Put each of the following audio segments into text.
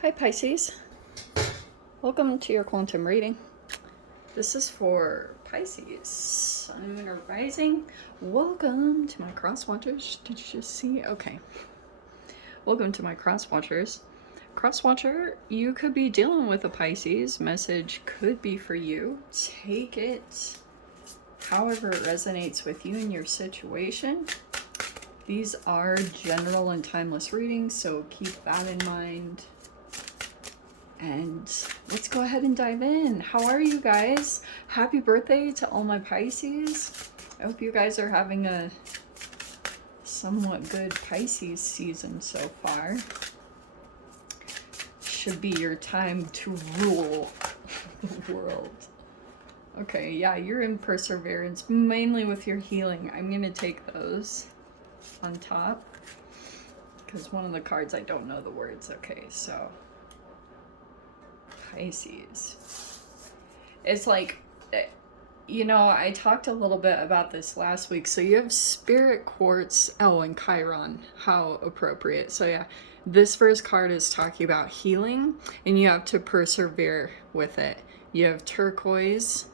Hi Pisces, welcome to your quantum reading. This is for Pisces, Sun, Moon, or Rising. Welcome to my cross watchers. Did you just see? Okay. Welcome to my cross watchers. Cross watcher, you could be dealing with a Pisces. Message could be for you. Take it however it resonates with you and your situation. These are general and timeless readings, so keep that in mind. And let's go ahead and dive in. How are you guys? Happy birthday to all my Pisces. I hope you guys are having a somewhat good Pisces season so far. Should be your time to rule the world. Okay, yeah, you're in perseverance, mainly with your healing. I'm gonna take those on top because one of the cards I don't know the words. Okay, so Pisces. It's like, you know, I talked a little bit about this last week. So you have spirit quartz, oh, and Chiron. How appropriate. So yeah, this first card is talking about healing, and you have to persevere with it. You have turquoise,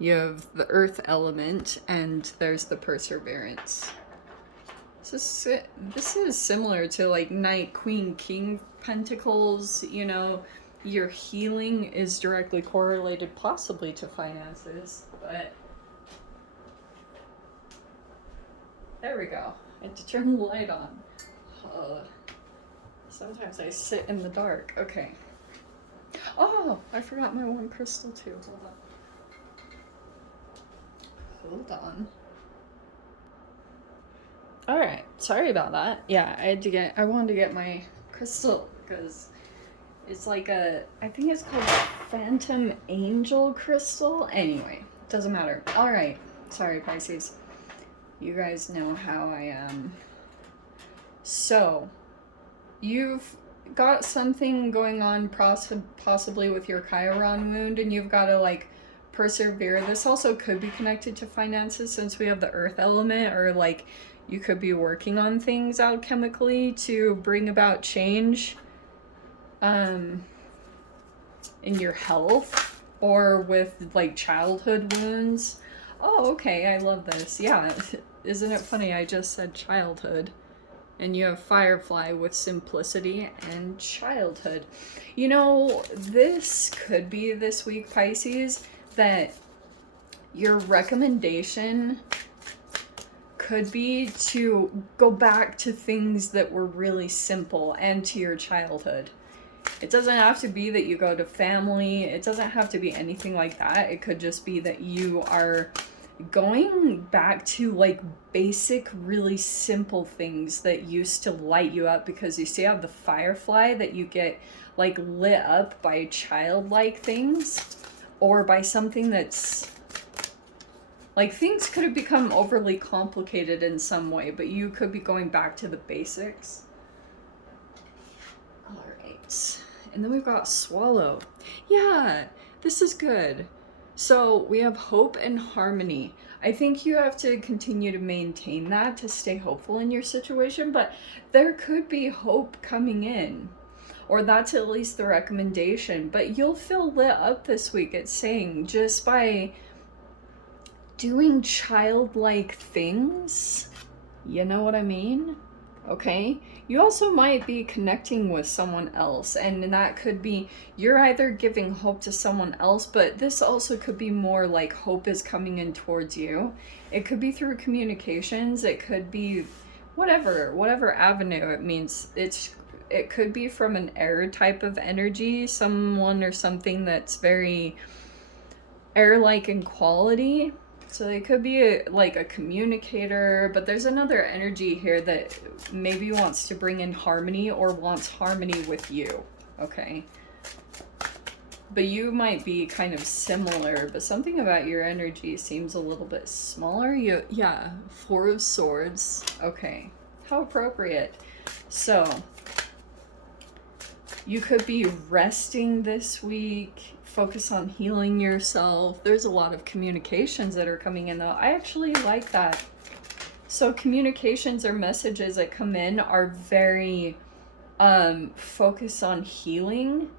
you have the earth element, and there's the perseverance. This is similar to like Knight, Queen, King Pentacles. You know, your healing is directly correlated possibly to finances, but there we go. I had to turn the light on. Sometimes I sit in the dark. Okay. Oh, I forgot my one crystal too. Hold on. All right, sorry about that. Yeah, I wanted to get my crystal because it's like I think it's called Phantom Angel Crystal. Anyway, doesn't matter. All right, sorry Pisces. You guys know how I am. So, you've got something going on possibly with your Chiron wound, and you've got to like persevere. This also could be connected to finances since we have the earth element, or like you could be working on things alchemically to bring about change in your health, or with like childhood wounds. Oh, okay, I love this. Yeah, isn't it funny? I just said childhood. And you have Firefly with simplicity and childhood. You know, this could be this week, Pisces, that your recommendation could be to go back to things that were really simple and to your childhood. It doesn't have to be that you go to family. It doesn't have to be anything like that. It could just be that you are going back to like basic, really simple things that used to light you up, because you see how the firefly that you get like lit up by childlike things, or by something that's like, things could have become overly complicated in some way, but you could be going back to the basics. All right. And then we've got Swallow. Yeah, this is good. So we have hope and harmony. I think you have to continue to maintain that to stay hopeful in your situation, but there could be hope coming in, or that's at least the recommendation. But you'll feel lit up this week, it's saying, just by doing childlike things. You know what I mean? Okay, you also might be connecting with someone else, and that could be you're either giving hope to someone else, but this also could be more like hope is coming in towards you. It could be through communications, it could be whatever avenue. It means it could be from an air type of energy, someone or something that's very air-like in quality. So they could be like a communicator, but there's another energy here that maybe wants to bring in harmony, or wants harmony with you, okay? But you might be kind of similar, but something about your energy seems a little bit smaller. Yeah, Four of Swords. Okay, how appropriate. So, you could be resting this week. Focus on healing yourself. There's a lot of communications that are coming in though. I actually like that. So communications or messages that come in are very focus on healing.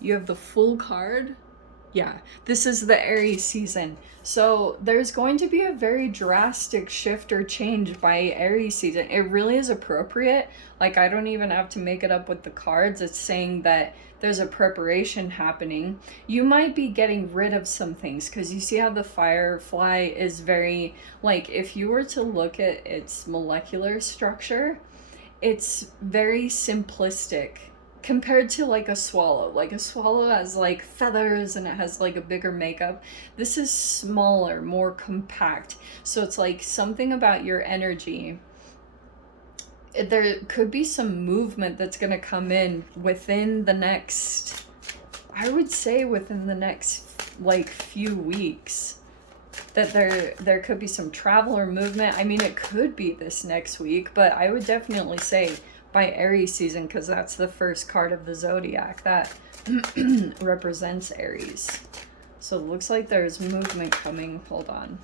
You have the Fool card. Yeah, this is the Aries season. So there's going to be a very drastic shift or change by Aries season. It really is appropriate. Like, I don't even have to make it up with the cards. It's saying that there's a preparation happening. You might be getting rid of some things, because you see how the firefly is very, like, if you were to look at its molecular structure, it's very simplistic compared to like a swallow. Like a swallow has like feathers and it has like a bigger makeup. This is smaller, more compact. So it's like something about your energy. There could be some movement that's going to come in within the next, I would say within the next like few weeks. That there could be some travel or movement. I mean, it could be this next week, but I would definitely say by Aries season, because that's the first card of the zodiac that represents Aries. So it looks like there's movement coming. Hold on.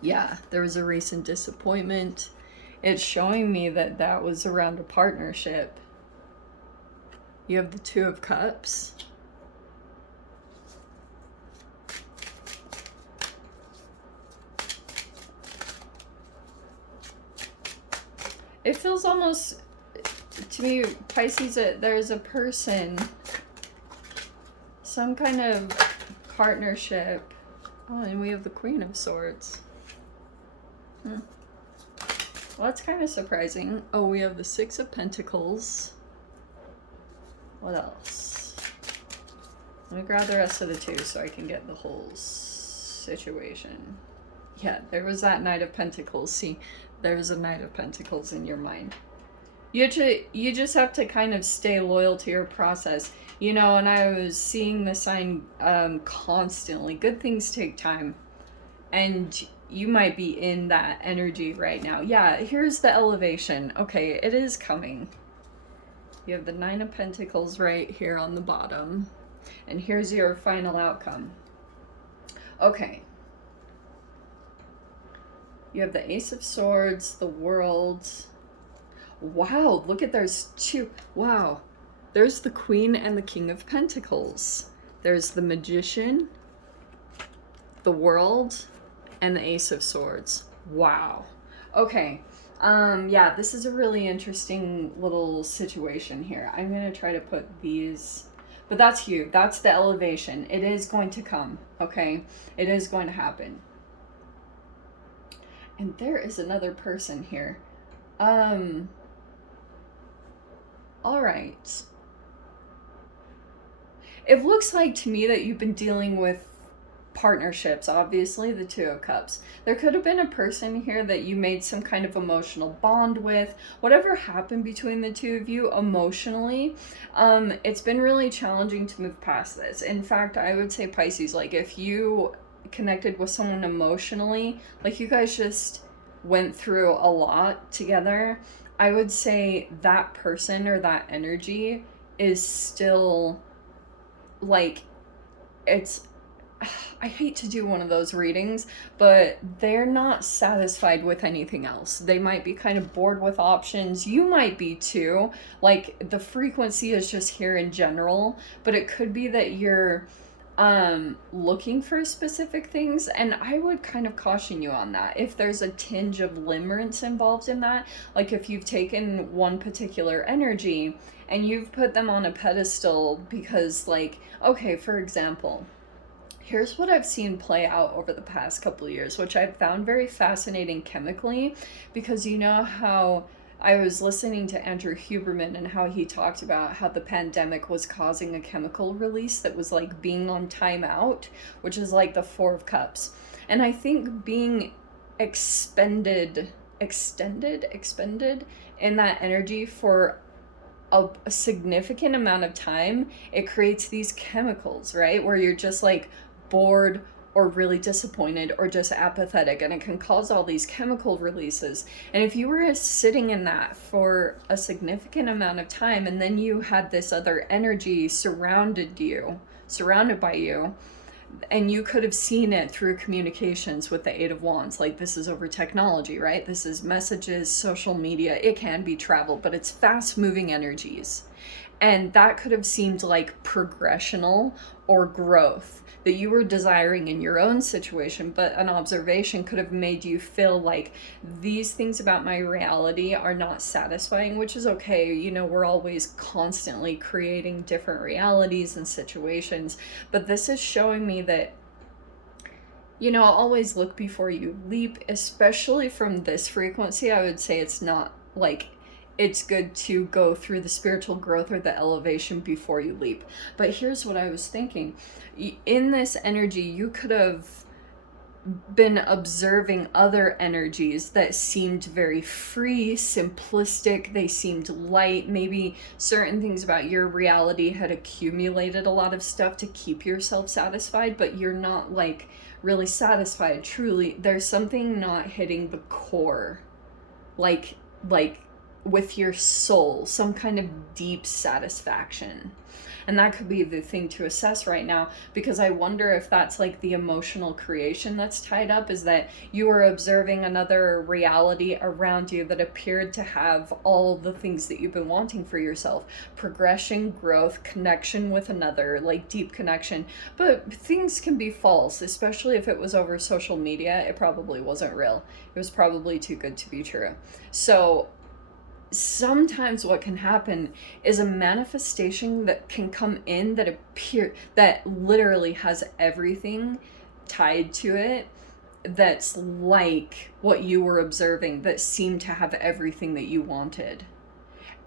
Yeah, there was a recent disappointment. It's showing me that that was around a partnership. You have the Two of Cups. It feels almost, to me, Pisces, there's a person, some kind of partnership. Oh, and we have the Queen of Swords. Well, that's kind of surprising. Oh, we have the Six of Pentacles. What else? Let me grab the rest of the two so I can get the whole situation. Yeah, there was that Knight of Pentacles. See, there's a Knight of Pentacles in your mind. You just have to kind of stay loyal to your process. You know, and I was seeing the sign constantly. Good things take time. And you might be in that energy right now. Yeah, here's the elevation. Okay, it is coming. You have the Nine of Pentacles right here on the bottom. And here's your final outcome. Okay. You have the Ace of Swords, the World. Wow, look at there's two. Wow. There's the Queen and the King of Pentacles. There's the Magician, the World, and the Ace of Swords. Wow. Okay. Yeah, this is a really interesting little situation here. I'm going to try to put these, but that's you. That's the elevation. It is going to come, okay? It is going to happen. And there is another person here. All right. It looks like to me that you've been dealing with partnerships, obviously, the Two of Cups. There could have been a person here that you made some kind of emotional bond with. Whatever happened between the two of you emotionally, it's been really challenging to move past this. In fact, I would say, Pisces, like if you connected with someone emotionally, like you guys just went through a lot together, I would say that person or that energy is still like, it's, I hate to do one of those readings, but they're not satisfied with anything else. They might be kind of bored with options. You might be too. Like the frequency is just here in general, but it could be that you're looking for specific things, and I would kind of caution you on that. If there's a tinge of limerence involved in that, like if you've taken one particular energy and you've put them on a pedestal because, like, okay, for example, here's what I've seen play out over the past couple of years, which I've found very fascinating chemically, because you know how I was listening to Andrew Huberman and how he talked about how the pandemic was causing a chemical release that was like being on timeout, which is like the Four of Cups. And I think being expended in that energy for a significant amount of time, it creates these chemicals, right? Where you're just like bored or really disappointed or just apathetic, and it can cause all these chemical releases. And if you were sitting in that for a significant amount of time, and then you had this other energy surrounded by you, And you could have seen it through communications with the Eight of Wands. Like, this is over technology, right? This is messages, social media. It can be travel, but it's fast moving energies. And that could have seemed like progressional or growth that you were desiring in your own situation, but an observation could have made you feel like these things about my reality are not satisfying, which is okay. You know, we're always constantly creating different realities and situations, but this is showing me that, you know, always look before you leap, especially from this frequency. I would say it's not like it's good to go through the spiritual growth or the elevation before you leap. But here's what I was thinking. In this energy, you could have been observing other energies that seemed very free, simplistic. They seemed light. Maybe certain things about your reality had accumulated a lot of stuff to keep yourself satisfied, but you're not like really satisfied truly. There's something not hitting the core, like with your soul, some kind of deep satisfaction. And that could be the thing to assess right now, because I wonder if that's like the emotional creation that's tied up, is that you were observing another reality around you that appeared to have all the things that you've been wanting for yourself: progression, growth, connection with another, like deep connection. But things can be false, especially if it was over social media. It probably wasn't real. It was probably too good to be true. So sometimes what can happen is a manifestation that can come in that literally has everything tied to it, that's like what you were observing, that seemed to have everything that you wanted,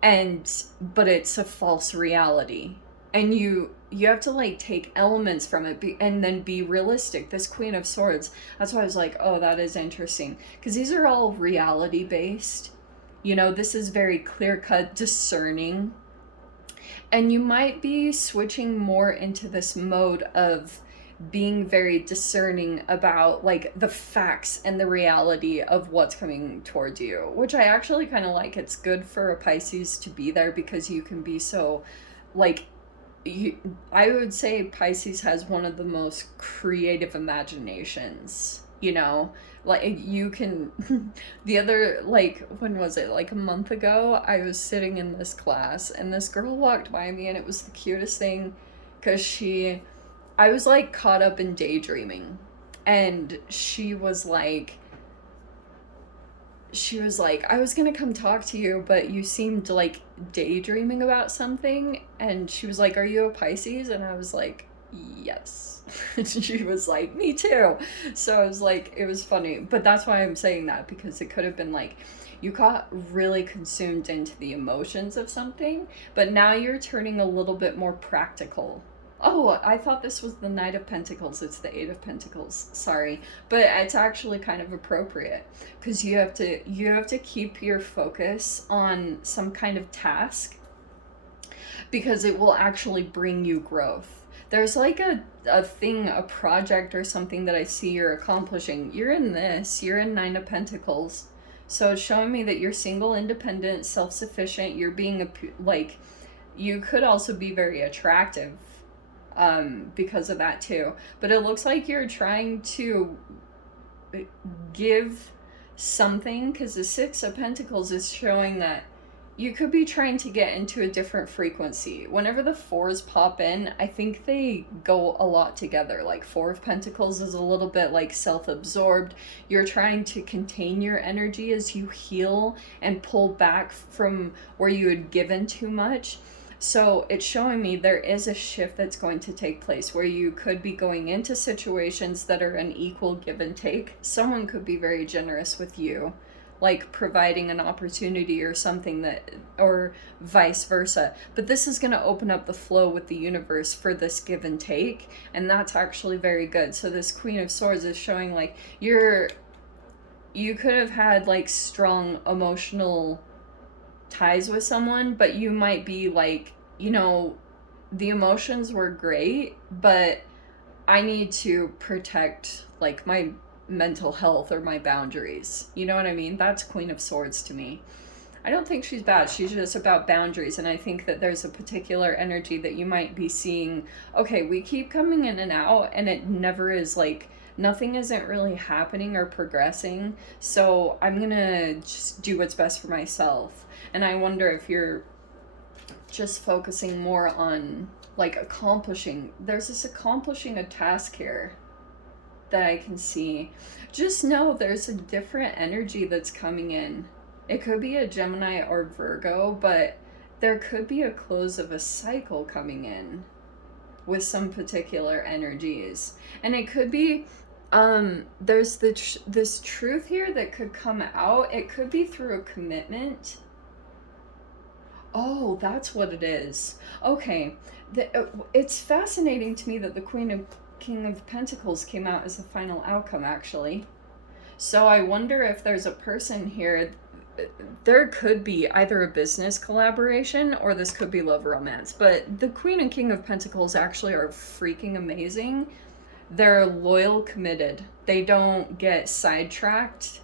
but it's a false reality. And you have to like take elements from it and then be realistic. This Queen of Swords, that's why I was like, oh, that is interesting, because these are all reality based. You know, this is very clear-cut, discerning. And you might be switching more into this mode of being very discerning about like the facts and the reality of what's coming towards you, which I actually kind of like. It's good for a Pisces to be there, because you can be so like, I would say Pisces has one of the most creative imaginations, you know? Like, you can the other, like, when was it, like a month ago, I was sitting in this class and this girl walked by me, and it was the cutest thing, because I was like caught up in daydreaming, and she was like, I was gonna come talk to you, but you seemed like daydreaming about something. And she was like, are you a Pisces? And I was like, yes. And she was like, me too. So I was like, it was funny. But that's why I'm saying that, because it could have been like you got really consumed into the emotions of something, but now you're turning a little bit more practical. Oh, I thought this was the Knight of Pentacles. It's the Eight of Pentacles. Sorry. But it's actually kind of appropriate, because you have to keep your focus on some kind of task, because it will actually bring you growth. There's like a thing, a project or something that I see you're accomplishing. You're in Nine of Pentacles. So it's showing me that you're single, independent, self-sufficient. You're being you could also be very attractive because of that too. But it looks like you're trying to give something, because the Six of Pentacles is showing that you could be trying to get into a different frequency. Whenever the fours pop in, I think they go a lot together. Like Four of Pentacles is a little bit like self-absorbed. You're trying to contain your energy as you heal and pull back from where you had given too much. So it's showing me there is a shift that's going to take place, where you could be going into situations that are an equal give and take. Someone could be very generous with you, like providing an opportunity or something, that, or vice versa. But this is going to open up the flow with the universe for this give and take, and that's actually very good. So this Queen of Swords is showing like you could have had like strong emotional ties with someone, but you might be like, you know, the emotions were great, but I need to protect like my mental health or my boundaries. You know what I mean? That's Queen of Swords to me. I don't think she's bad. She's just about boundaries. And I think that there's a particular energy that you might be seeing. Okay, we keep coming in and out, and it never is like, nothing isn't really happening or progressing. So I'm going to just do what's best for myself. And I wonder if you're just focusing more on like accomplishing. There's this accomplishing a task here that I can see. Just know there's a different energy that's coming in. It could be a Gemini or Virgo, but there could be a close of a cycle coming in with some particular energies. And it could be, there's this truth here that could come out. It could be through a commitment. Oh, that's what it is. Okay. It's fascinating to me that the King of Pentacles came out as the final outcome, actually. So I wonder if there's a person here. There could be either a business collaboration or this could be love romance. But the Queen and King of Pentacles actually are freaking amazing. They're loyal, committed. They don't get sidetracked.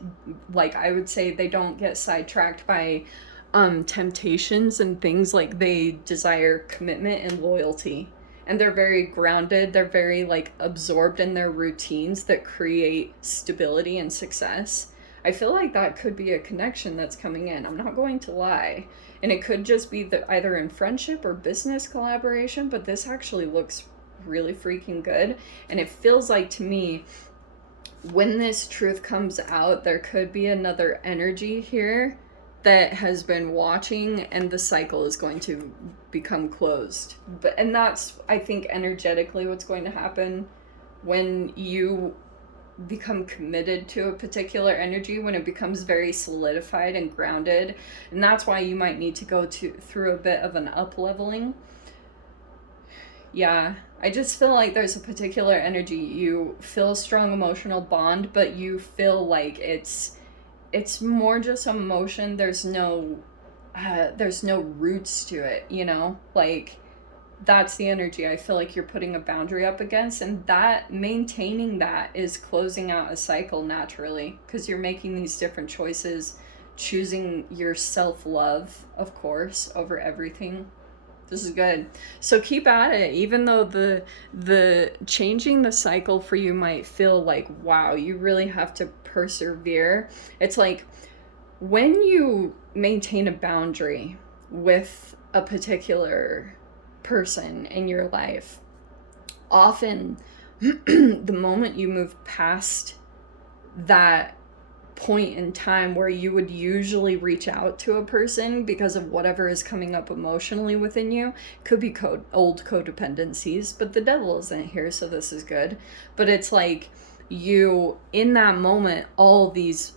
Like, I would say they don't get sidetracked by temptations and things. Like, they desire commitment and loyalty. And they're very grounded. They're very, like, absorbed in their routines that create stability and success. I feel like that could be a connection that's coming in. I'm not going to lie. And it could just be that either in friendship or business collaboration, but this actually looks really freaking good. And it feels like, to me, when this truth comes out, there could be another energy here that has been watching, and the cycle is going to become closed. And that's, I think, energetically what's going to happen when you become committed to a particular energy, when it becomes very solidified and grounded. And that's why you might need to go through a bit of an up-leveling. Yeah, I just feel like there's a particular energy. You feel a strong emotional bond, but you feel like it's more just emotion. There's no roots to it, you know? Like, that's the energy I feel like you're putting a boundary up against, and that maintaining that is closing out a cycle naturally, because you're making these different choices, choosing your self-love, of course, over everything. This is good. So keep at it. Even though the changing the cycle for you might feel like, wow, you really have to persevere. It's like when you maintain a boundary with a particular person in your life, often the moment you move past that point in time where you would usually reach out to a person because of whatever is coming up emotionally within you, could be old codependencies, but the devil isn't here, so this is good. But it's like you, in that moment, all these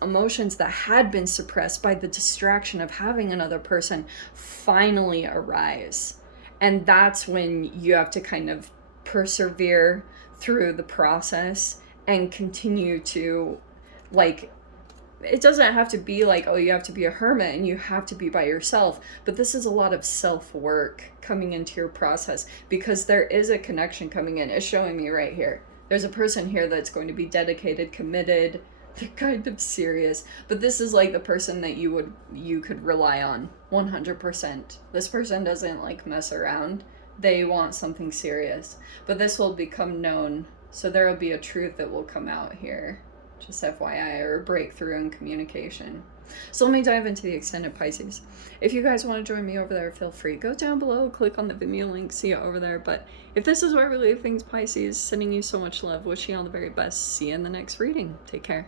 emotions that had been suppressed by the distraction of having another person finally arise. And that's when you have to kind of persevere through the process and continue to, like, it doesn't have to be like, oh, you have to be a hermit and you have to be by yourself. But this is a lot of self-work coming into your process, because there is a connection coming in. It's showing me right here. There's a person here that's going to be dedicated, committed. They're kind of serious, but this is like the person that you could rely on 100%. This person doesn't like mess around. They want something serious, but this will become known. So there will be a truth that will come out here, just FYI, or a breakthrough in communication. So let me dive into the extended Pisces. If you guys want to join me over there, feel free. Go down below, click on the Vimeo link, see it over there. But if this is where we leave things, Pisces, sending you so much love, wishing you all the very best. See you in the next reading. Take care.